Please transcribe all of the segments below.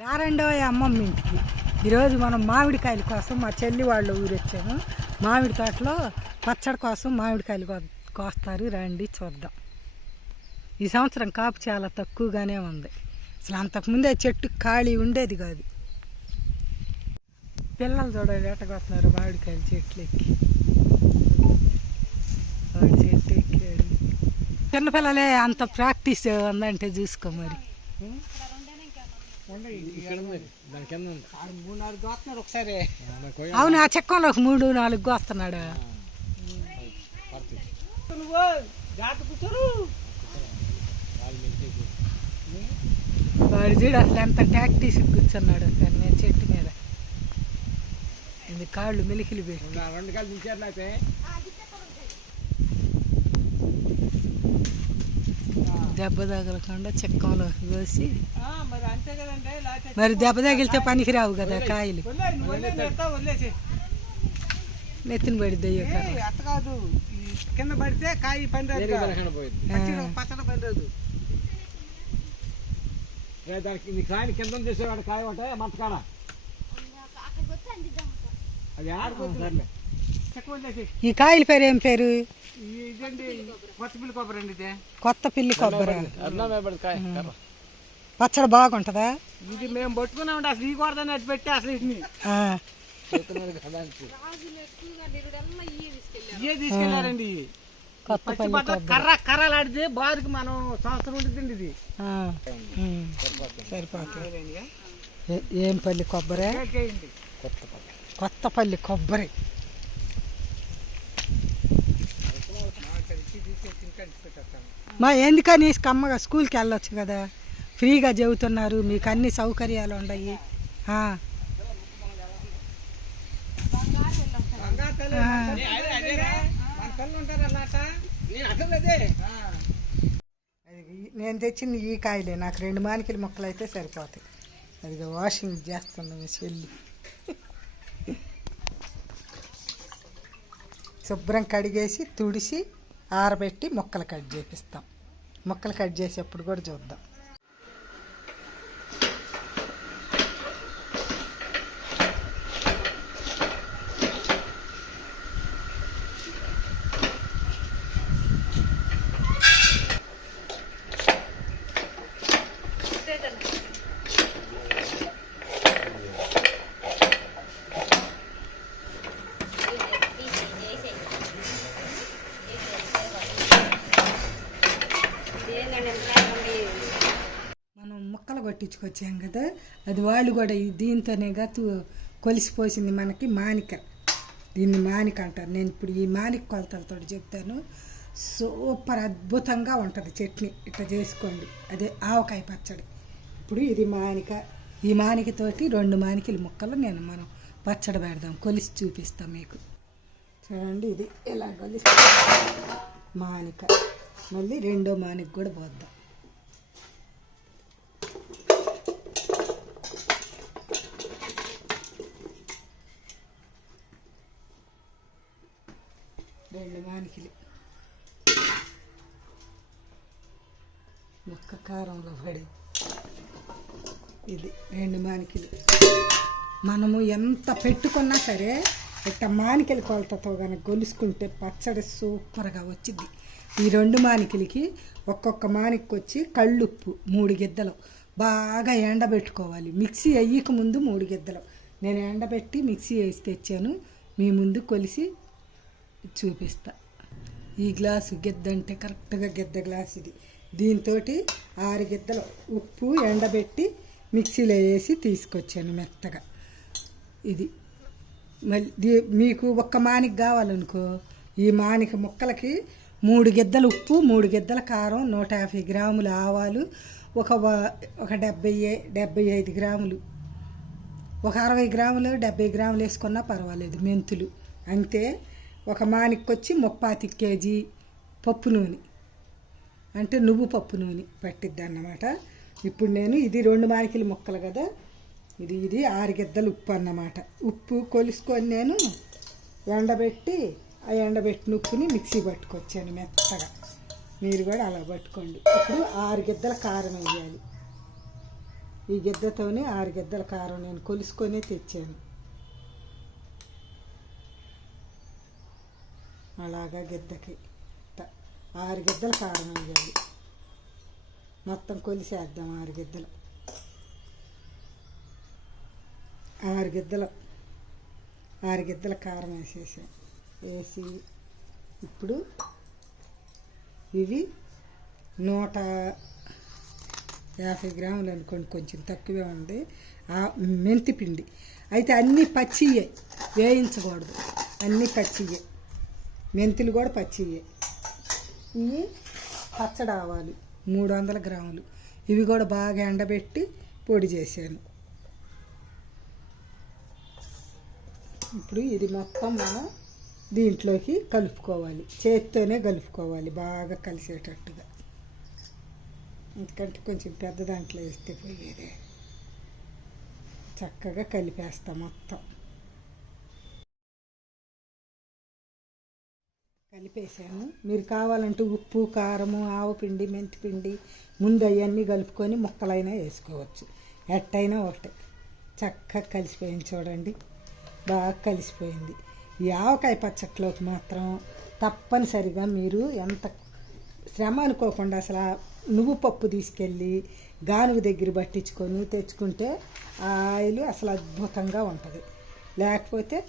రారండో అమ్మమ్మ ఇంటికి. ఈరోజు మనం మామిడికాయల కోసం మా చెల్లి వాళ్ళ ఊరొచ్చాము మామిడి తోటలో పచ్చడి కోసం మామిడికాయలు కో- కోస్తారు. రండి చూద్దాం. ఈ సంవత్సరం కాపు చాలా తక్కువగానే ఉంది. అసలు అంతకుముందే చెట్టు ఖాళీ ఉండేది కాదు. పిల్లలు చూడండి ఎట్టకొస్తున్నారు మామిడికాయలు చెట్లు ఎక్కి. వాడి చెట్టు ఎక్కాడు చిన్నపిల్లలే అంత ప్రాక్టీస్ ఉందంటే చూసుకో మరి మూడు నాలుగు దోస్తున్నారు ఒకసారి అవును ఆ చెక్కంలో ఒక మూడు నాలుగు వస్తున్నాడు నువ్వు జాగ్రత్త కూర్చోరు. వాడు చూడు అసలు ఎంత ప్రాక్టీస్ కూర్చున్నాడు నేను చెట్టు మీద. ఇది కాళ్ళు మెలికిలు పెట్టి. నా రెండు కాళ్ళు దించారు అయితే దెబ్బ తగలకుండా చెక్కంలో కోసి. మరి అంతే కదండి లేకపోతే మరి దెబ్బ తగిలితే పనికి రావు కదా కాయలు. నెత్తిన పడిద్ది అయ్యో ఏయ్, అత్త కాదు కింద పడితే కాయ పని రాదు పచ్చడి పని రాదు. దానికి కాయని కింద చేసేవాడు కాయ ఒకటే మంతకాడ అది ఆడుకోవచ్చు ఈ కాయల పేరు ఏం పేరు? ఇదండి కొత్త పిల్లి కొబ్బరి అండి ఇది. కొత్త పిల్లి కొబ్బరి. పచ్చడి బాగుంటుందా? ఇది మేము పట్టుకున్నామండి అసలు ఈ అది పెట్టి అసలు ఇది. ఇవే కొబ్బరి. కర్ర కర్రలాడితే బారుకి మనం సంవత్సరం ఉంటుందండి ఇది. సరిపోతుంది. ఏ- పల్లి కొబ్బరి? కొత్త పల్లి కొబ్బరి. మా ఎందుకని కమ్మగా స్కూల్కి వెళ్ళొచ్చు కదా? ఫ్రీగా చెబుతున్నారు మీకు అన్ని సౌకర్యాలు ఉన్నాయి. నేను తెచ్చిన ఈ కాయలే. నాకు రెండు మానికల మొక్కలు అయితే సరిపోతాయి. అది వాషింగ్ చేస్తుంది మీ చెల్లి. శుభ్రం కడిగేసి తుడిసి ఆరబెట్టి ముక్కలు కట్ చేపిస్తాం. ముక్కలు కట్ చేసేప్పుడు కూడా చూద్దాం. మనం ముక్కలు కొట్టించుకొచ్చాం కదా అది వాళ్ళు కూడా దీంతోనే గతు కొలిసిపోసింది మనకి మానిక. దీన్ని మానిక అంటారు. నేను ఇప్పుడు ఈ మానిక కొలతలతో చెప్తాను. సూపర్ అద్భుతంగా ఉంటుంది చట్నీ. ఇట్లా చేసుకోండి. అదే ఆవకాయ పచ్చడి. ఇప్పుడు ఇది మానిక. ఈ మానికతోటి రెండు మానికల ముక్కలు నేను మనం పచ్చడి పెడదాం. కొలిసి చూపిస్తాం మీకు. చూడండి ఇది ఇలా కొలిసి మానిక. మళ్ళీ రెండో మానికి కూడా పోద్దాం. రెండు మానికిలు. ఒక్క కారంలో పడి ఇది రెండు మానికిలు. మనము ఎంత పెట్టుకున్నా సరే ఇట్ట మానికల కొలతతో కనుక గొలుసుకుంటే పచ్చడి సూపర్గా వచ్చింది. ఈ రెండు మానికలకి ఒక్కొక్క మానికకి వచ్చి కళ్ళుప్పు మూడు గిద్దలు. బాగా ఎండబెట్టుకోవాలి. మిక్సీ అయ్యక ముందు మూడు గిద్దలు. నేను ఎండబెట్టి మిక్సీ వేసి తెచ్చాను. మీ ముందు కొలిసి చూపిస్తా. ఈ గ్లాసు గిద్ద అంటే కరెక్ట్గా గిద్ద గ్లాస్ ఇది. దీంతో ఆరు గిద్దలు ఉప్పు ఎండబెట్టి మిక్సీలో వేసి తీసుకొచ్చాను మెత్తగా. ఇది మళ్ళీ దీ- మీకు ఒక్క మానికి కావాలనుకో ఈ మానిక ముక్కలకి మూడు గిద్దలు ఉప్పు మూడు గిద్దల కారం నూట యాభై గ్రాముల ఆవాలు ఒక ఒక డెబ్బై డెబ్బై ఐదు గ్రాములు. ఒక అరవై గ్రాములు డెబ్బై గ్రాములు వేసుకున్నా పర్వాలేదు మెంతులు. అంతే. ఒక మానికొచ్చి ముప్పాతి కేజీ పప్పు నూనె. అంటే నువ్వు పప్పు నూనె పట్టిద్ది అన్నమాట ఇప్పుడు నేను ఇది రెండు మానికల ముక్కలు కదా. ఇది ఇది ఆరు గిద్దలు ఉప్పు అన్నమాట. ఉప్పు కొలుసుకొని నేను ఎండబెట్టి ఆ ఎండబెట్టిన ఉప్పుని మిక్సీ పట్టుకొచ్చాను మెత్తగా. మీరు కూడా అలా పట్టుకోండి. ఇప్పుడు ఆరు గిద్దల కారం వేయాలి. ఈ గిద్దతోనే ఆరు గిద్దల కారం నేను కొలుసుకొని తెచ్చాను. అలాగా గిద్దకి. ఆరు గిద్దల కారం వేయాలి. మొత్తం కొలిసేద్దాం ఆరు గిద్దలు ఆరు గిద్దలు ఆరు గిద్దల కారం వేసేసాం. వేసి ఇప్పుడు ఇవి నూట యాభై గ్రాములు అనుకోండి కొంచెం తక్కువే ఉంది. ఆ మెంతి పిండి. అయితే అన్నీ పచ్చియే వేయించకూడదు. అన్నీ పచ్చియే. మెంతులు కూడా పచ్చియే. ఇవి పచ్చడి ఆవాలు మూడు వందల గ్రాములు. ఇవి కూడా బాగా ఎండబెట్టి పొడి చేశాను. ఇప్పుడు ఇది మొత్తం మనం దీంట్లోకి కలుపుకోవాలి. చేత్తోనే కలుపుకోవాలి బాగా కలిసేటట్టుగా. ఎందుకంటే కొంచెం పెద్ద దాంట్లో వేస్తే పోయేది. చక్కగా కలిపేస్తాం మొత్తం. కలిపేసాను. మీరు కావాలంటే ఉప్పు కారము ఆవపిండి మెంతిపిండి ముందు అవన్నీ కలుపుకొని ముక్కలైనా వేసుకోవచ్చు. ఎట్టయినా ఒకటే. చక్కగా కలిసిపోయింది చూడండి. బాగా కలిసిపోయింది. ఈ ఆవకాయ పచ్చట్లోకి మాత్రం తప్పనిసరిగా మీరు ఎంత శ్రమ అనుకోకుండా అసలు నువ్వు పప్పు తీసుకెళ్ళి గానుగు దగ్గర పట్టించుకొని తెచ్చుకుంటే ఆ ఆయిల్ అసలు అద్భుతంగా ఉంటుంది. లేకపోతే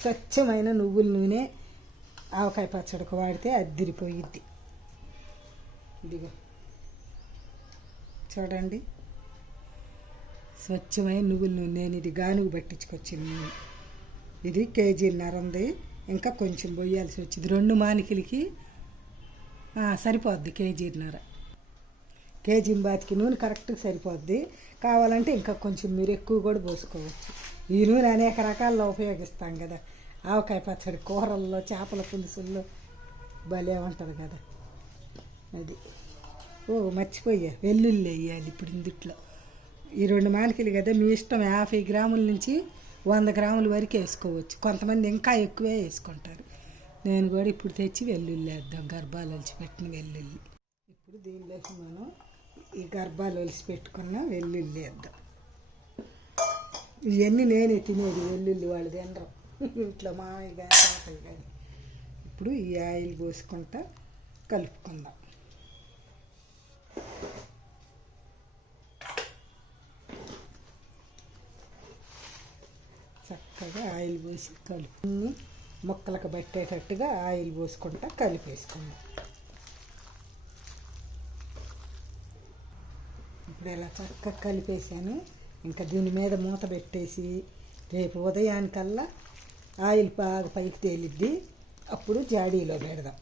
స్వచ్ఛమైన నువ్వుల నూనె ఆవకాయ పచ్చడికి వాడితే అద్దిరిపోయిద్ది. ఇదిగో. చూడండి. స్వచ్ఛమైన నువ్వుల నూనె నేను ఇది గానుగు పట్టించుకొచ్చిన నూనె. ఇది కేజీన్నర ఉంది. ఇంకా కొంచెం పోయాల్సి వచ్చింది. రెండు మానికలకి ఆ, సరిపోద్ది కేజీన్నర. కేజీ బాతికి నూనె కరెక్ట్గా సరిపోద్ది. కావాలంటే ఇంకా కొంచెం మీరు ఎక్కువ కూడా పోసుకోవచ్చు. ఈ నూనె అనేక రకాల్లో ఉపయోగిస్తాం కదా. ఆవకాయ పచ్చడి కూరల్లో చేపల పులుసుల్లో భలే ఉంటుంది కదా. అది. ఓ మర్చిపోయా. వెల్లుల్లి వేయాలి ఇప్పుడు ఇందుట్లో. ఈ రెండు మానికలు కదా మీ ఇష్టం యాభై గ్రాముల నుంచి వంద గ్రాముల వరకు వేసుకోవచ్చు. కొంతమంది ఇంకా ఎక్కువే వేసుకుంటారు. నేను కూడా ఇప్పుడు తెచ్చి వెల్లుల్లి వేద్దాం గర్భాలు ఒలిచి పెట్టిన వెల్లుల్లి. ఇప్పుడు దీనిలోకి మనం ఈ గర్భాలు ఒలిచి పెట్టుకున్న వెల్లుల్లి వేద్దాం. ఇవన్నీ నేనే తినేది వెల్లుల్లి వాళ్ళు తినరు. ఇంట్లో మామయ్య కానీ తాతయ్య కానీ ఇప్పుడు ఈ ఆయిల్ పోసుకుంటా కలుపుకుందాం. చక్కగా ఆయిల్ పోసి కలుపు ముక్కలకు పట్టేటట్టుగా ఆయిల్ పోసుకుంటా కలిపేసుకుందాం. ఇప్పుడు ఇలా చక్కగా కలిపేసాను. ఇంకా దీని మీద మూత పెట్టేసి రేపు ఉదయానికల్లా ఆయిల్ బాగా పైకి తేలిద్ది. అప్పుడు జాడీలో పెడదాం.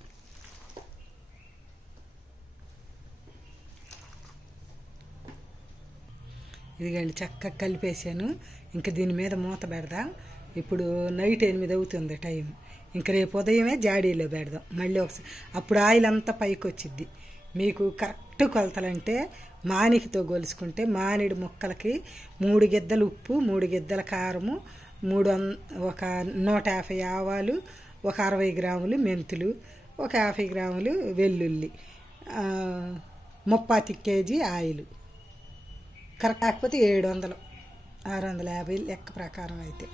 ఇదిగండి చక్కగా కలిపేసాను. ఇంకా దీని మీద మూత పెడదాం. ఇప్పుడు నైట్ ఎనిమిది అవుతుంది టైం. ఇంకా రేపు ఉదయమే జాడీలో పెడదాం. మళ్ళీ ఒకసారి. అప్పుడు ఆయిల్ అంతా పైకి వచ్చిద్ది. మీకు కరెక్ట్ కొలతలంటే మానికితో గొలుసుకుంటే మానిడి ముక్కలకి మూడు గిద్దలు ఉప్పు మూడు గిద్దల కారము మూడు ఒక నూట యాభై ఆవాలు ఒక అరవై గ్రాములు మెంతులు ఒక యాభై గ్రాములు వెల్లుల్లి ముప్పాతి కేజీ ఆయిల్. కరెక్ట్. కాకపోతే ఏడు వందలు. ఆరు వందల యాభై లెక్క ప్రకారం అయితే.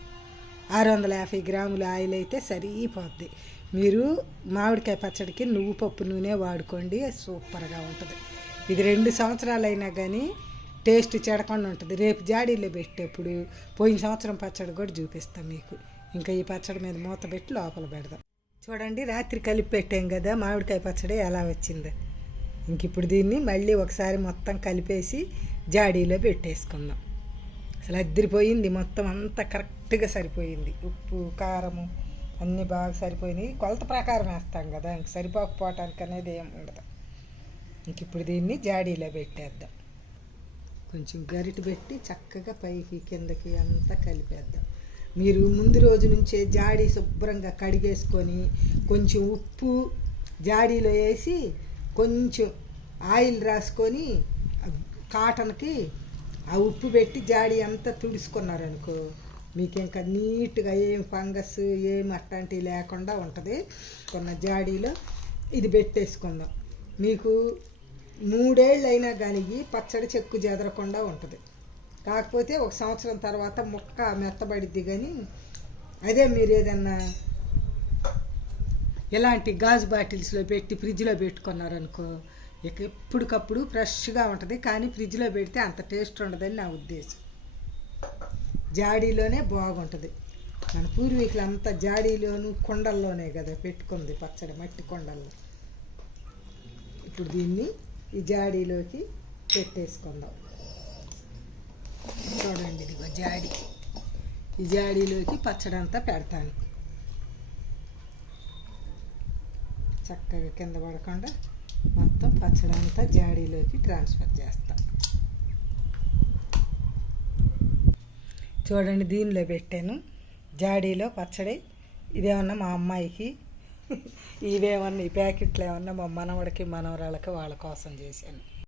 ఆరు వందల యాభై గ్రాముల ఆయిల్ అయితే సరిపోద్ది. మీరు మామిడికాయ పచ్చడికి నువ్వు పప్పు నూనె వాడుకోండి సూపర్గా ఉంటుంది. ఇది రెండు సంవత్సరాలు అయినా కానీ టేస్ట్ చెడకుండా ఉంటుంది. రేపు జాడీలో పెట్టేప్పుడు పోయిన సంవత్సరం పచ్చడి కూడా చూపిస్తాం మీకు. ఇంకా ఈ పచ్చడి మీద మూత పెట్టి లోపల పెడదాం. చూడండి రాత్రి కలిపి పెట్టాం కదా మామిడికాయ పచ్చడి ఎలా వచ్చిందో. ఇంక ఇప్పుడు దీన్ని మళ్ళీ ఒకసారి మొత్తం కలిపేసి జాడీలో పెట్టేసుకుందాం. అసలు అద్దరిపోయింది. మొత్తం అంతా కరెక్ట్గా సరిపోయింది. ఉప్పు కారము అన్నీ బాగా సరిపోయినాయి. కొలత ప్రకారం వేస్తాం కదా ఇంక సరిపోకపోవటానికి అనేది ఏం ఉండదు. ఇంక ఇప్పుడు దీన్ని జాడీలో పెట్టేద్దాం. కొంచెం గరిట పెట్టి చక్కగా పైకి కిందకి అంతా కలిపేద్దాం. మీరు ముందు రోజు నుంచే జాడీ శుభ్రంగా కడిగేసుకొని కొంచెం ఉప్పు జాడీలో వేసి కొంచెం ఆయిల్ రాసుకొని కాటన్కి ఆ ఉప్పు పెట్టి జాడీ అంతా తుడుచుకున్నారనుకో మీకు ఇంకా నీట్గా ఏం ఫంగస్ ఏం అట్లాంటివి లేకుండా ఉంటుంది. కొన్న జాడీలో ఇది పెట్టేసుకుందాం. మీకు మూడేళ్ళు అయినా కానీ పచ్చడి చెక్కు చెదరకుండా ఉంటుంది. కాకపోతే ఒక సంవత్సరం తర్వాత ముక్క మెత్తబడిద్ది కానీ అదే మీరు ఏదన్నా ఇలాంటి గాజు బాటిల్స్లో పెట్టి ఫ్రిడ్జ్లో పెట్టుకున్నారనుకో ఇక ఎప్పటికప్పుడు ఫ్రెష్గా ఉంటుంది కానీ ఫ్రిడ్జ్లో పెడితే అంత టేస్ట్ ఉండదని నా ఉద్దేశం. జాడీలోనే బాగుంటుంది. మన పూర్వీకులు అంతా జాడీలోను కుండల్లోనే కదా పెట్టుకుంది పచ్చడి మట్టి కుండల్లో. ఇప్పుడు దీన్ని ఈ జాడీలోకి పెట్టేసుకుందాం. చూడండి ఇదిగో జాడీ. ఈ జాడీలోకి పచ్చడి అంతా పెడతాను. చక్కగా కింద పడకుండా మొత్తం పచ్చడి అంతా జాడీలోకి ట్రాన్స్ఫర్ చేస్తాం. చూడండి దీనిలో పెట్టాను. జాడీలో పచ్చడి ఇదేమన్నా మా అమ్మాయికి ఇవేమన్నా ఈ ప్యాకెట్లు ఏమన్నా మా మనవడికి మనవరాళ్ళకి వాళ్ళ కోసం చేశాను.